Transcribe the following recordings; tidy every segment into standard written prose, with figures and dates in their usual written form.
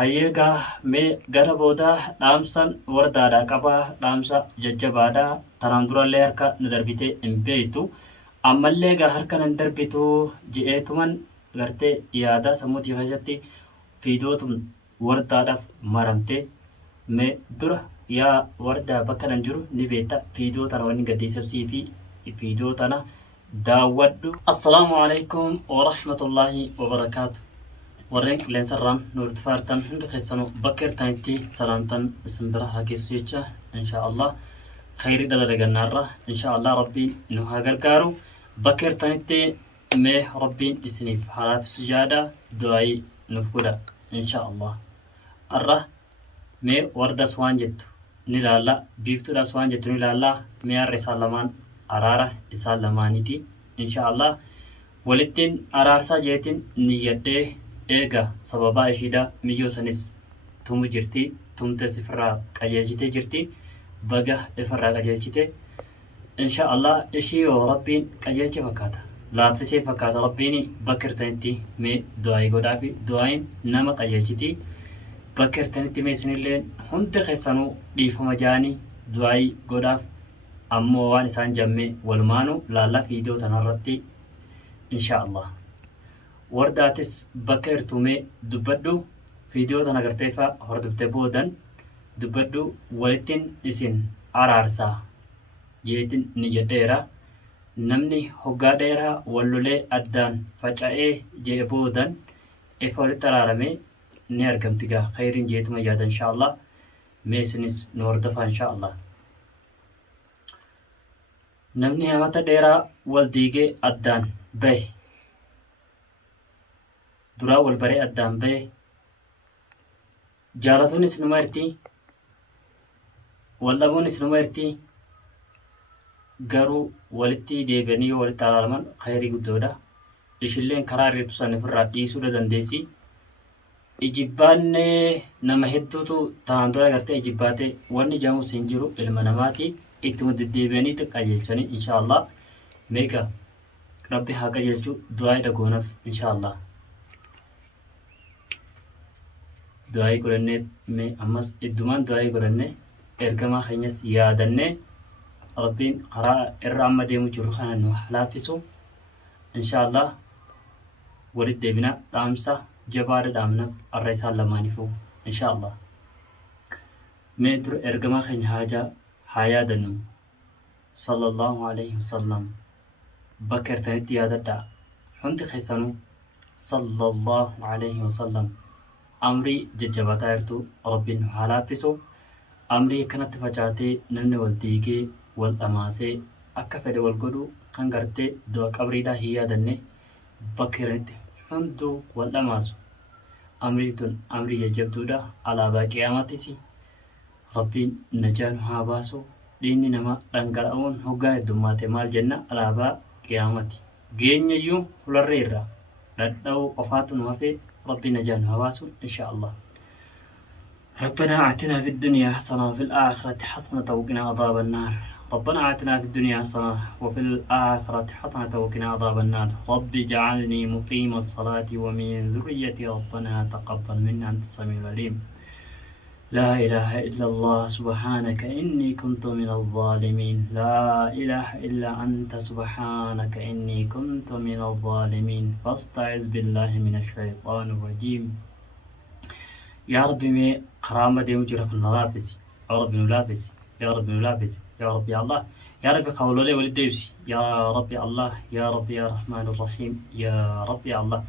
hayyeegaa mee gara boodaa dhaamsan wardaadhaa qabaa dhaamsa jajjabaadhaa tanaan durallee harka na darbitee hin beektu ammallee gaa harka nan darbitu je'eetuman gartee yaada sammuutii keessatti fiidootum wardaadhaaf maramtee mee dura yaa wardaa bakka nan jiru ni beekta fiidoo tana wanni gadhiisabsii fi fiidoo tana daawwadhu. Assalaamu alaikum wa rahmatullaahi wa barakaatu. warreen qilleensarraan nuurti faartan hundi keessanuu bakka hirtanitti salaamtan isin bira haa geessu jecha inshaallah khayrii dalagannaarra inshaallah rabbiin nu haa gargaaru. Bakka hirtanitti mee rabbiin isiniif halaafisu jaada du'aayii nuuf godha inshaallah. Arra mee wardas waan jettu ni laalla biiftuudhaas waan jettu ni laalla mee harra isaan lamaan araara isaan lamaaniiti inshaallah walittiin araarsaa jeetiin niyyadhee eega sababa ishiidha miyyoo sanis tumu jirti tumte sifirraa qajeelchite jirti baga ifirraa qajeelchite inshaallah ishii yoo rabbiin qajeelche fakkaata laaffisee fakkaata rabbiin bakka hirtanitti mee du'aayii godhaafi du'aayin nama qajeelchiti bakka hirtanitti mee isinillee hundi keessanuu dhiifama jaanii du'aayii godhaaf ammoo waan isaan jammee walumaanuu laallaa fiidiyoo tanarratti inshaallah. wardaatis bakka hirtumee dubbadhu fiidiyoo tana garteefaa hordoftee boodan dubbadhu walittiin isin araarsaa jeetin ni jedheera namni hoggaa dheeraa wallolee addaan faca'ee jee boodan efa walitti araaramee ni argamti gaa khayriin jeetuma yaada inshaallah mee isinis nu hordofaa inshaallah. namni hamata dheeraa wal diigee addaan bahe duraa wal baree addaan bahe jaalatuunis numa irti wal dhabuunis numa irti garuu walitti deebi'anii yoo walitti araaraman khayrii guddoodha. ishilleen karaa irreetu san ofirraa dhiisuudha dandeessi. ijibbaannee nama hedduutu ta'an dura gartee ijibbaatee wanni jaamus hin jiru ilma namaati ittuma deddeebi'anii qajeelchanii inshaallah meeqa rabbi haa qajeelchu du'aayii dhagoonaaf inshaallah. du'aayii godhannee mee ammas iddumaan du'aayii godhannee ergamaa keenyas yaadannee rabbiin karaa irra amma deemu jiru kana nu halaafisu inshaallah. walitti deebina dhaamsa jabaadha dhaamnaaf arra isaan lamaaniifuu inshaallah. mee dura ergamaa keenya haa yaadannu sallallahu alayhi wasallam bakka hirtanitti yaadadhaa hundi keessanuu sallallahu alayhi wasallam. amrii jajjabataa jirtu rabbiin haa laaffisu. amrii kanatti facaatee namni wal diigee wal dhamaasee akka fedhe wal godhu kan gartee du'a qabriidhaa hin yaadanne bakka hiranitti hunduu wal dhamaasu. amrii tun amrii jajjabduudha alaabaa qiyaamaatis rabbiin najaan haa baasu. dhiinni nama dhangala'uun hoggaa heddummaate maal jenna alaabaa qiyaamati geenyayyuu fularree irraa dhadha'uu qofaatu nu hafee ربنا نجان هواسل إن شاء الله. ربنا آتنا في الدنيا حسنة وفي الآخرة حسنة وقنا عذاب النار. ربنا آتنا في الدنيا حسنة وفي الآخرة حسنة وقنا عذاب النار. رب اجعلني مقيم الصلاة ومن ذريتي ربنا تقبل منا أنت السميع العليم. لا إله إلا الله سبحانك إني كنت من الظالمين. لا إله إلا أنت سبحانك إني كنت من الظالمين. فاستعذ بالله من الشيطان الرجيم. يا ربي مي قرامة دي وجرك النلافسي يا ربي نلافسي يا ربي نلافسي يا ربي الله يا ربي قولوا لي ولد ديبسي يا ربي الله يا ربي يا رحمن الرحيم يا ربي الله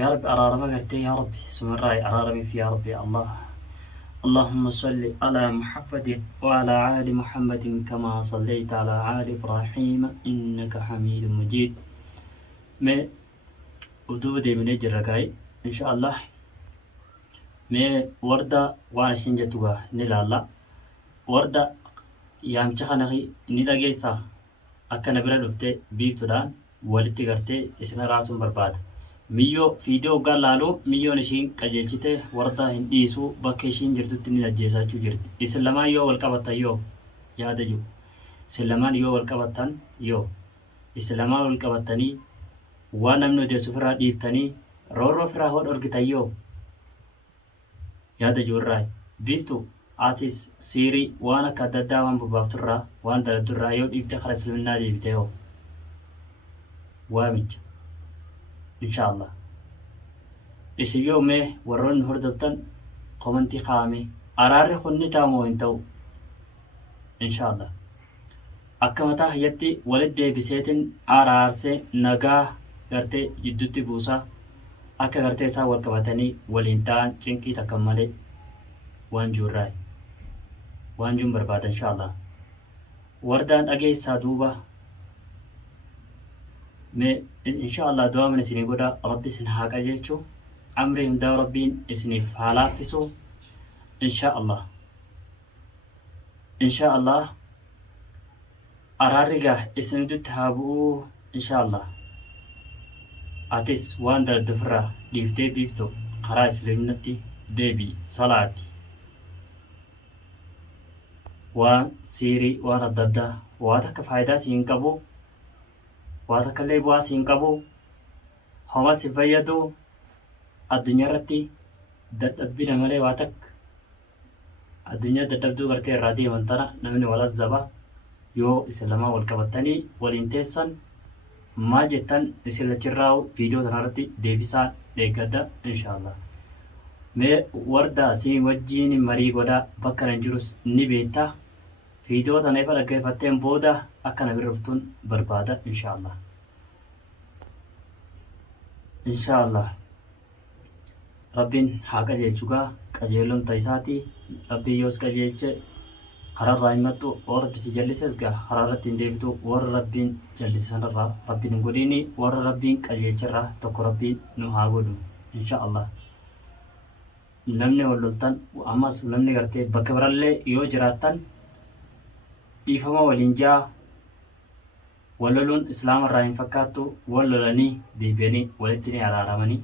يا ربي أرارما قلتي يا ربي سمر راي أرارمي في يا ربي الله. اللهم صل على محمد وعلى آل محمد كما صليت على آل إبراهيم إنك حميد مجيد. ما ودود من الرقاي إن شاء الله ما وردا وانا شنجتوا نلالا وردا يام تخنقي نلاقيسا أكن برا لفته بيبتدان ولتي قرتي اسمه راسم برباد. miyyoo fiidiyoo hoggaan laalu miyyoon ishiin qajeelchite warda hin dhiisu bakka ishiin jirtutti ni ajjeesachuu jirti. isin lamaan yoo wal qabatan yoo yaada jiru isin lamaan yoo wal qabatan yoo isin lamaan wal qabatanii waan namni odeessu ofirraa dhiiftanii roorroo firaa hodha orgitan yoo yaada jirraa biiftu atis siirii waan akka adda addaa waan barbaafturraa waan daladurraa yoo dhiiftee karaa islaaminaa deebitee hoo waamicha inshaallah isin yoo mee warroonni hordoftan komantii kaa'ame araarri kun ni taamoo hin ta'u inshaallah akka mataa hayyatti walitti deebiseetiin araarsee nagaa gartee jidduutti buusaa akka gartee isaa wal qabatanii waliin ta'an cinqii takka malee waan jirraa waan juun barbaada inshaallah wardaan dhageessaa duuba mee inshaallah du'aa mana isinii godhaa rabbi isin haa qajeelchu amrii hundaa rabbiin isiniif haa laaffisu inshaallah araarri gaa isinitti haa bu'uu inshaallah atis waan daladufirraa dhiiftee biiftu karaa islaaminatti deebii salaati waan siirii waan adda addaa waan akka faayidaa siin qabu waan akka illee bu'aa siin qabu homa si fayyadu addunyaa irratti dadhabbina malee waan akka addunyaa dadhabduu gartee irraa deeman tana namni wal azzaba yoo isin lamaa wal qabattanii waliin teessan maal jettan isin lachirraa viidiyoo tanarratti deebisaa eeggadha inshaallah mee wardaa si wajjiin marii godhaa bakka nan jirus ni beektaa viidiyoo tana ifa dhaggeeffatteen booda akka na birruftuun barbaada inshaallah rabbiin haa qajeelchugaa qajeelloon ta'isaati rabbiin yoos qajeelche hararraa himattu warra rabbi si jallises gaa hararratti hin deebitu warra rabbiin jallisanirraa rabbiin hin godhiini warra rabbiin qajeelcherraa tokko rabbiin nu haa godhu inshaallah namni wal loltan ammas namni gartee bakka birallee yoo jiraattan dhiifama waliin jaa wal loluun islaamarraa hin fakkaattu wal lolanii deebi'anii walitti ni araaramanii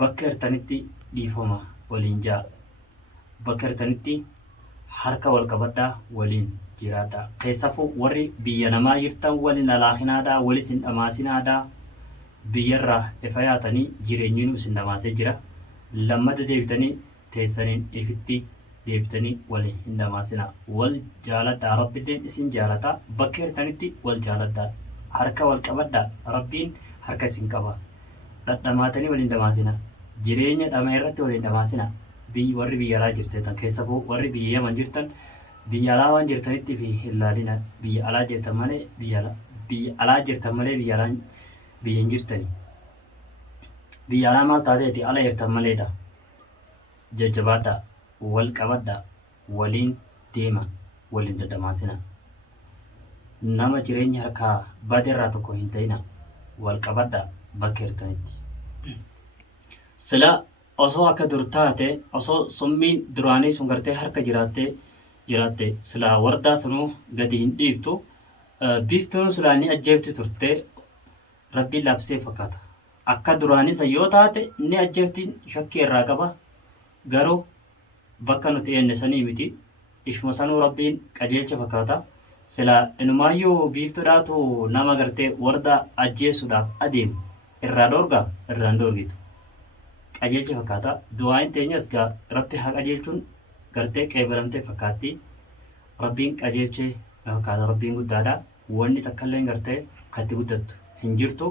bakka hirtanitti dhiifama waliin jaa bakka hirtanitti harka wal qabadhaa waliin jiraadhaa keessafuu warri biyya namaa jirtan waliin alaakinaadhaa walis hin dhamaasinaadhaa biyyarraa ifa yaatanii jireenyiin isin dhamaasee jira lammata deebitanii teessaniin ifitti deebitanii waliin hin dhamaasina wal jaaladhaa rabbiin isin jaalataa bakka hirtanitti wal jaaladhaa harka wal qabadhaa rabbiin harka isin qaba dhadhamaatanii waliin dhamaasina jireenya dhama irratti waliin dhamaasina warri biyya alaa jirtan keessafuu warri biyya yaman jirtan biyya alaa waan jirtanitti fi ilaalina biyya alaa jirtan malee biyya alaa jirtan malee biyya hin jirtani biyya alaa maal taateeti ala jirtan maleedha jajjabaadha wal qabadha waliin deema waliin dhadhamaasina nama jireenya harkaa badeerraa tokko hin ta'ina wal qabadha bakka jirtanitti sila osoo akka dur taate osoo summiin duraanii sun gartee harka jiraatte silaa wardaa sanuu gadi hin dhiiftu biiftuun silaa ni ajjeefti turte rabbiin labsee fakkaata akka duraanii san yoo taate ni ajjeeftiin shakkii irraa qaba garuu bakka nuti enne sanii miti ishuma sanuu rabbiin qajeelcha fakkaata silaa inumaayyuu biiftuudhaatu nama gartee wardaa ajjeesuudhaaf adeemu irraa dorgaa irraan dorgitu qajeelcha fakkaata du'aan teenyas gaa rabbi haa qajeelchuun gartee qeebalamtee fakkaatti rabbiin qajeelchee fakkaata rabbiin guddaadha wanni takkallee gartee katti guddattu hin jirtu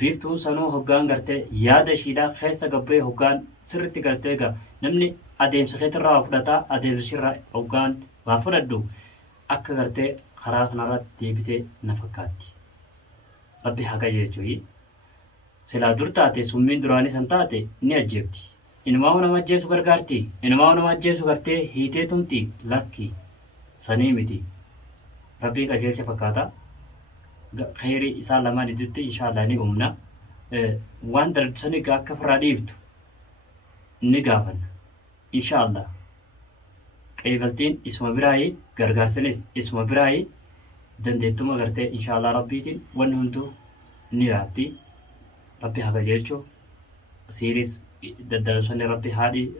biiftuun sanuu hoggaan gartee yaada ishiidhaa keessa gabbee hoggaan sirritti gartee gaa namni adeemsa keetirraa waa fudhataa adeemsirraa hoggaan waa fudhadhu akka gartee karaa kanarratti deebitee na fakkaatti rabbi haa qajeelchuu silaa dur taate summiin duraanii san taate ni ajjeefti inumaa nama ajjeesu gargaarti inumaa nama ajjeesu gartee hiitee tumti lakki sanii miti rabbiin qajeelcha fakkaata khayrii isaa lamaan iditti inshaallah ni umna waan daladdu sanii akka firraa dhiibtu ni gaafanna inshaallah qeebaltiin isuma biraayii gargaarsanis isuma biraayii dandeettuma gartee inshaallah rabbiitiin wanni hunduu ni raatti rabbi haa qajeelchu siiris daddarsanii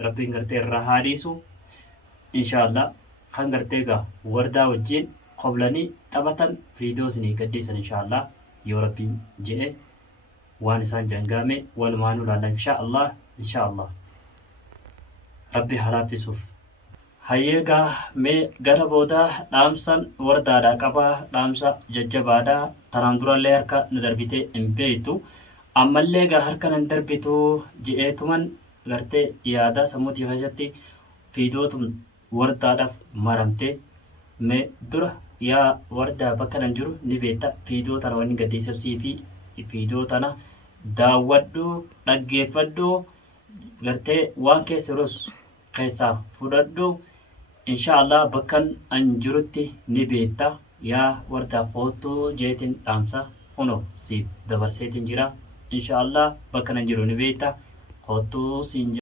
rabbiin gartee irraa haadhiisu inshaallah kan gartee gaa wardaa wajjiin qoblanii taphatan viidiyoo isinii gadhiisan inshaallah yoo rabbiin jedhe waan isaan jangaame walumaanuu laalla inshaallah rabbi halaafisuuf. Hayyeegaa mee gara boodaa dhaamsan wardaadhaa qabaa dhaamsa jajjabaadhaa tanaan durallee harka na darbitee hin beektu ammallee gaa harka nan darbitu je'eetuman gartee yaada sammuutii keessatti fiidootum wardaadhaaf maramtee mee dura yaa wardaa bakka nan jiru ni beekta fiidoo tana wanni gadhiisabsii fi fiidoo tana daawwadhu dhaggeeffadhu gartee waan keessa jirus keessaa fudhadhu. Inshaallah bakkan an jirutti ni beekta yaa wardaa kootuu jeetiin dhaamsa huno siif dabarseetiin jira. Inshaallah bakkan an jiru ni beekta kootuu siin